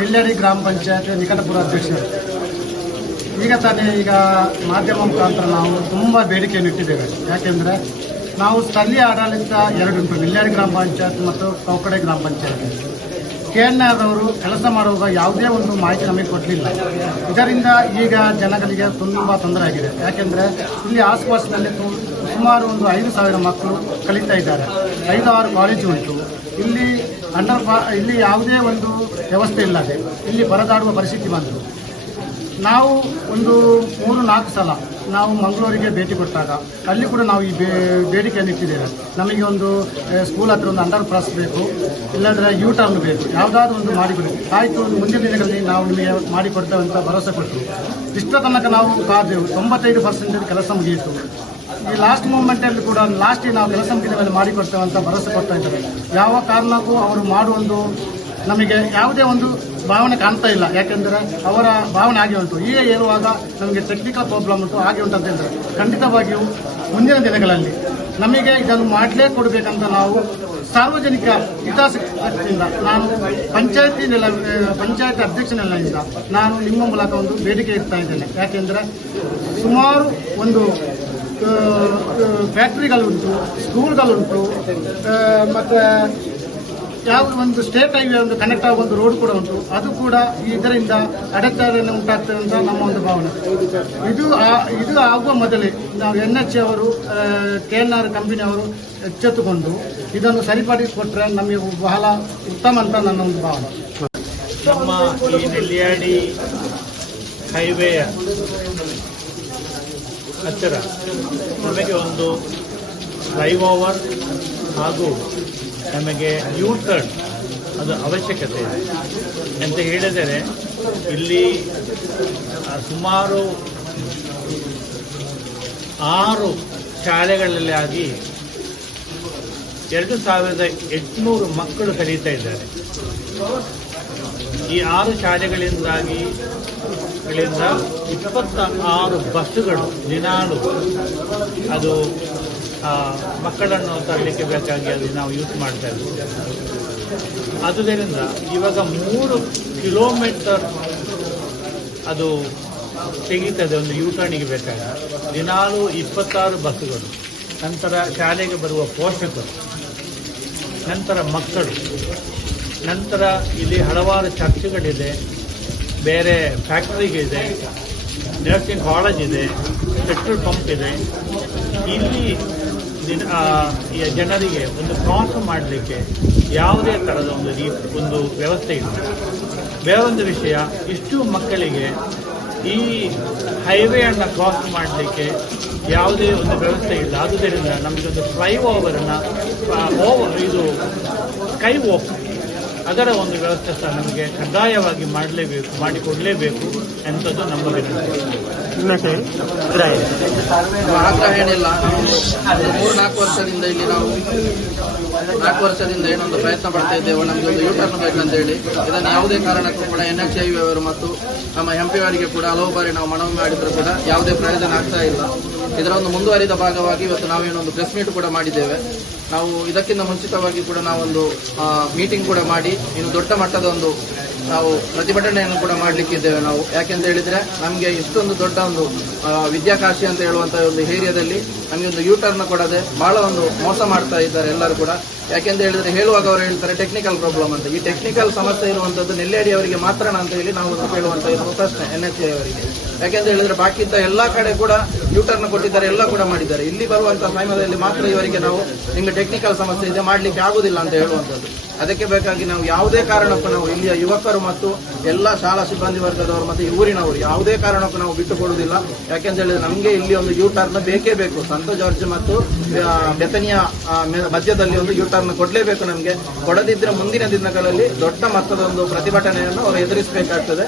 ನಿಲ್ಲೇಡಿ ಗ್ರಾಮ ಪಂಚಾಯತ್ ನಿಕಟಪುರ ಅಧ್ಯಕ್ಷರು. ಈಗ ಮಾಧ್ಯಮ ಮುಖಾಂತರ ನಾವು ತುಂಬ ಬೇಡಿಕೆಯನ್ನು ಇಟ್ಟಿದ್ದೇವೆ. ಯಾಕೆಂದರೆ ನಾವು ಸ್ಥಳೀಯ ಆಡಳಿತ ಎರಡುಂಟು, ನಿಲ್ಲೇಡಿ ಗ್ರಾಮ ಪಂಚಾಯತ್ ಮತ್ತು ಕೌಕಡೆ ಗ್ರಾಮ ಪಂಚಾಯತ್. KNR ಅವರು ಕೆಲಸ ಮಾಡುವಾಗ ಯಾವುದೇ ಒಂದು ಮಾಹಿತಿ ನಮಗೆ ಕೊಡಲಿಲ್ಲ. ಇದರಿಂದ ಈಗ ಜನಗಳಿಗೆ ತುಂಬ ತೊಂದರೆ ಆಗಿದೆ. ಯಾಕೆಂದರೆ ಇಲ್ಲಿ ಆಸುಪಾಸಿನಲ್ಲಿ ಸುಮಾರು ಒಂದು 5,000 ಮಕ್ಕಳು ಕಲಿತಾ ಇದ್ದಾರೆ. 5-6 ಕಾಲೇಜು ಉಂಟು. ಇಲ್ಲಿ ಯಾವುದೇ ಒಂದು ವ್ಯವಸ್ಥೆ ಇಲ್ಲದೆ ಇಲ್ಲಿ ಪರದಾಡುವ ಪರಿಸ್ಥಿತಿ ಬಂತು. ನಾವು ಒಂದು 3-4 ಸಲ ನಾವು ಮಂಗಳೂರಿಗೆ ಭೇಟಿ ಕೊಟ್ಟಾಗ ಅಲ್ಲಿ ಕೂಡ ನಾವು ಈ ಬೇಡಿಕೆಯನ್ನು ಇಟ್ಟಿದ್ದೇವೆ. ನಮಗೆ ಒಂದು ಸ್ಕೂಲ್ ಹತ್ರ ಒಂದು ಅಂಡರ್ ಪಾಸ್ ಬೇಕು, ಇಲ್ಲಾಂದರೆ U-ಟರ್ನ್ ಬೇಕು, ಯಾವುದಾದ್ರೂ ಒಂದು ಮಾಡಿಕೊಡಿ. ಆಯಿತು, ಮುಂದಿನ ದಿನಗಳಲ್ಲಿ ನಾವು ನಿಮಗೆ ಮಾಡಿಕೊಡ್ತೇವೆ ಅಂತ ಭರವಸೆ ಕೊಟ್ಟರು. ಇಷ್ಟ ತನಕ ನಾವು ಕಾದೆವು. 95% ಕೆಲಸ ಮುಗಿಯಿತು. ಈ ಲಾಸ್ಟ್ ಮೂಮೆಂಟಲ್ಲಿ ಕೂಡ ಲಾಸ್ಟಿಗೆ ನಾವು ಕೆಲಸ ಮುಗಿದ ಮೇಲೆ ಮಾಡಿಕೊಡ್ತೇವೆ ಅಂತ ಭರವಸೆ ಕೊಡ್ತಾ ಇದ್ದಾರೆ. ಯಾವ ಕಾರಣಕ್ಕೂ ಅವರು ಮಾಡುವೊಂದು ನಮಗೆ ಯಾವುದೇ ಒಂದು ಭಾವನೆ ಕಾಣ್ತಾ ಇಲ್ಲ. ಯಾಕೆಂದರೆ ಅವರ ಭಾವನೆ ಹಾಗೆ ಉಂಟು. ಈಗ ಹೇಳುವಾಗ ನಮಗೆ ಟೆಕ್ನಿಕಲ್ ಪ್ರಾಬ್ಲಮ್ ಉಂಟು, ಹಾಗೆ ಉಂಟು ಅಂತ ಹೇಳಿದರೆ ಖಂಡಿತವಾಗಿಯೂ ಮುಂದಿನ ದಿನಗಳಲ್ಲಿ ನಮಗೆ ಇದನ್ನು ಮಾಡಲೇ ಕೊಡಬೇಕಂತ ನಾವು ಸಾರ್ವಜನಿಕ ಹಿತಾಸಕ್ತಿಯಿಂದ ನಾನು ಪಂಚಾಯತ್ ಅಧ್ಯಕ್ಷನೆಲ್ಲ ನಾನು ನಿಮ್ಮ ಮೂಲಕ ಒಂದು ಬೇಡಿಕೆ ಇಡ್ತಾ ಇದ್ದೇನೆ. ಯಾಕೆಂದರೆ ಸುಮಾರು ಒಂದು ಫ್ಯಾಕ್ಟ್ರಿಗಳುಂಟು, ಸ್ಕೂಲ್ಗಳುಂಟು, ಮತ್ತು ಯಾವುದೋ ಒಂದು ಸ್ಟೇಟ್ ಹೈವೇ ಒಂದು ಕನೆಕ್ಟ್ ಆಗೋ ಒಂದು ರೋಡ್ ಕೂಡ ಉಂಟು. ಅದು ಕೂಡ ಇದರಿಂದ ಅಡೆತಡೆ ಉಂಟಾಗ್ತದೆ ಅಂತ ನಮ್ಮ ಒಂದು ಭಾವನೆ. ಇದು ಆಗುವ ಮೊದಲೇ ನಾವು NH ಅವರು KNR ಕಂಪನಿಯವರು ಎಚ್ಚೆತ್ತುಕೊಂಡು ಇದನ್ನು ಸರಿಪಡಿಸಿಕೊಟ್ರೆ ನಮಗೆ ಬಹಳ ಉತ್ತಮ ಅಂತ ನನ್ನ ಒಂದು ಭಾವನೆ. ನಮ್ಮ ಈ ನೆಲ್ಲಿಯಾಡಿ ಹೈವೇಯ ಹತ್ತಿರ ನಮಗೆ ಒಂದು ಫ್ಲೈಓವರ್ ಹಾಗೂ ನಮಗೆ U-ಟರ್ನ್ ಅದು ಅವಶ್ಯಕತೆ ಇದೆ ಅಂತ ಹೇಳಿದರೆ, ಇಲ್ಲಿ ಸುಮಾರು 6 ಶಾಲೆಗಳಲ್ಲಿ ಆಗಿ 2,800 ಮಕ್ಕಳು ಕಲಿತಾ ಇದ್ದಾರೆ. ಈ 6 ಶಾಲೆಗಳಿಂದ 26 ಬಸ್ಸುಗಳು ದಿನಾಲು ಅದು ಮಕ್ಕಳನ್ನು ತರಲಿಕ್ಕೆ ಬೇಕಾಗಿ ಅದು ನಾವು ಯೂಸ್ ಮಾಡ್ತಾ ಇದ್ದೀವಿ. ಆದುದರಿಂದ ಇವಾಗ 3 ಕಿಲೋಮೀಟರ್ ಅದು ತೆಗೀತದೆ ಒಂದು U-ಟರ್ನಿಗೆ ಬೇಕಾಗಿ. ದಿನಾಲು 26 ಬಸ್ಸುಗಳು, ನಂತರ ಶಾಲೆಗೆ ಬರುವ ಪೋಷಕರು, ನಂತರ ಮಕ್ಕಳು, ನಂತರ ಇಲ್ಲಿ ಹಲವಾರು ಚರ್ಚ್ಗಳಿದೆ, ಬೇರೆ ಫ್ಯಾಕ್ಟರಿಗಿದೆ, ನರ್ಸಿಂಗ್ ಕಾಲೇಜ್ ಇದೆ, ಪೆಟ್ರೋಲ್ ಪಂಪ್ ಇದೆ. ಇಲ್ಲಿ ಜನರಿಗೆ ಒಂದು ಕ್ರಾಸ್ ಮಾಡಲಿಕ್ಕೆ ಯಾವುದೇ ಥರದ ಒಂದು ವ್ಯವಸ್ಥೆ ಇಲ್ಲ. ಬೇರೊಂದು ವಿಷಯ, ಇಷ್ಟು ಮಕ್ಕಳಿಗೆ ಈ ಹೈವೇಯನ್ನು ಕ್ರಾಸ್ ಮಾಡಲಿಕ್ಕೆ ಯಾವುದೇ ಒಂದು ವ್ಯವಸ್ಥೆ ಇಲ್ಲ. ಆದುದರಿಂದ ನಮಗೊಂದು ಫ್ಲೈಓವರನ್ನು ಇದು ಸ್ಕೈ ವಾಕ್ ಅದರ ಒಂದು ವ್ಯವಸ್ಥೆ ಸಹ ನಮಗೆ ಕಡ್ಡಾಯವಾಗಿ ಮಾಡಿಕೊಡಲೇಬೇಕು ಎಂಥದ್ದು ನಮ್ಮ ವಿನಂತಿ. ಆಗ್ರಹ ಏನಿಲ್ಲ. 3-4 ವರ್ಷದಿಂದ ಇಲ್ಲಿ ನಾವು 4 ವರ್ಷದಿಂದ ಏನೊಂದು ಪ್ರಯತ್ನ ಪಡ್ತಾ ಇದ್ದೇವೆ. ನಮಗೆ ಒಂದು U-ಟರ್ನ್ ಬೇಕಂತ ಹೇಳಿ. ಇದನ್ನು ಯಾವುದೇ ಕಾರಣಕ್ಕೂ ಕೂಡ NH ಅವರು ಮತ್ತು ನಮ್ಮ MP ಅವರಿಗೆ ಕೂಡ ಹಲವು ಬಾರಿ ನಾವು ಮನವಿ ಮಾಡಿದರೂ ಕೂಡ ಯಾವುದೇ ಪ್ರಯೋಜನ ಆಗ್ತಾ ಇಲ್ಲ. ಇದರ ಒಂದು ಮುಂದುವರಿದ ಭಾಗವಾಗಿ ಇವತ್ತು ನಾವೇನೊಂದು ಪ್ರೆಸ್ ಮೀಟ್ ಕೂಡ ಮಾಡಿದ್ದೇವೆ. ನಾವು ಇದಕ್ಕಿಂತ ಮುಂಚಿತವಾಗಿ ಕೂಡ ನಾವೊಂದು ಮೀಟಿಂಗ್ ಕೂಡ ಮಾಡಿ ಇನ್ನು ದೊಡ್ಡ ಮಟ್ಟದ ಒಂದು ನಾವು ಪ್ರತಿಭಟನೆಯನ್ನು ಕೂಡ ಮಾಡಲಿಕ್ಕಿದ್ದೇವೆ ನಾವು. ಯಾಕೆಂತ ಹೇಳಿದ್ರೆ ನಮಗೆ ಇಷ್ಟೊಂದು ದೊಡ್ಡ ಒಂದು ವಿದ್ಯಾಕಾಶಿ ಅಂತ ಹೇಳುವಂತಹ ಒಂದು ಏರಿಯಾದಲ್ಲಿ ನಮಗೆ ಒಂದು U-ಟರ್ನ್ ಕೊಡದೆ ಬಹಳ ಒಂದು ಮೋಸ ಮಾಡ್ತಾ ಇದ್ದಾರೆ ಎಲ್ಲರೂ ಕೂಡ. ಯಾಕೆಂತ ಹೇಳಿದ್ರೆ ಹೇಳುವಾಗ ಅವರು ಹೇಳ್ತಾರೆ ಟೆಕ್ನಿಕಲ್ ಪ್ರಾಬ್ಲಮ್ ಅಂತ. ಈ ಟೆಕ್ನಿಕಲ್ ಸಮಸ್ಯೆ ಇರುವಂತದ್ದು ನೆಲ್ಯಾಡಿ ಅವರಿಗೆ ಮಾತ್ರ ಅಂತ ಹೇಳಿ ನಾವು ಕೇಳುವಂತ ಇರುವ ಪ್ರಶ್ನೆ NH ಅವರಿಗೆ. ಯಾಕೆಂತ ಹೇಳಿದ್ರೆ ಬಾಕಿ ಇದ್ದ ಎಲ್ಲಾ ಕಡೆ ಕೂಡ U-ಟರ್ನ್ ಕೊಟ್ಟಿದ್ದಾರೆ, ಎಲ್ಲ ಕೂಡ ಮಾಡಿದ್ದಾರೆ. ಇಲ್ಲಿ ಬರುವಂತಹ ಸಮಯದಲ್ಲಿ ಮಾತ್ರ ಇವರಿಗೆ ನಾವು ನಿಮಗೆ ಟೆಕ್ನಿಕಲ್ ಸಮಸ್ಯೆ ಇದೆ, ಮಾಡ್ಲಿಕ್ಕೆ ಆಗುದಿಲ್ಲ ಅಂತ ಹೇಳುವಂತದ್ದು. ಅದಕ್ಕೆ ಬೇಕಾಗಿ ನಾವು ಯಾವುದೇ ಕಾರಣಕ್ಕೂ ನಾವು ಇಲ್ಲಿಯ ಯುವಕರು ಮತ್ತು ಎಲ್ಲ ಶಾಲಾ ಸಿಬ್ಬಂದಿ ವರ್ಗದವರು ಮತ್ತು ಊರಿನವರು ಯಾವುದೇ ಕಾರಣಕ್ಕೂ ನಾವು ಬಿಟ್ಟು ಕೊಡುವುದಿಲ್ಲ. ಯಾಕೆಂತ ಹೇಳಿದ್ರೆ ನಮಗೆ ಇಲ್ಲಿ ಒಂದು U-ಟರ್ನ್ ಬೇಕೇ ಬೇಕು. ಸಂತ ಜಾರ್ಜ್ ಮತ್ತು ಬೆಥನಿಯಾ ಮಧ್ಯದಲ್ಲಿ ಒಂದು U-ಟರ್ನ್ ಕೊಡಲೇಬೇಕು. ನಮಗೆ ಕೊಡದಿದ್ರೆ ಮುಂದಿನ ದಿನಗಳಲ್ಲಿ ದೊಡ್ಡ ಮಟ್ಟದ ಒಂದು ಪ್ರತಿಭಟನೆಯನ್ನು ಅವರು ಎದುರಿಸಬೇಕಾಗ್ತದೆ.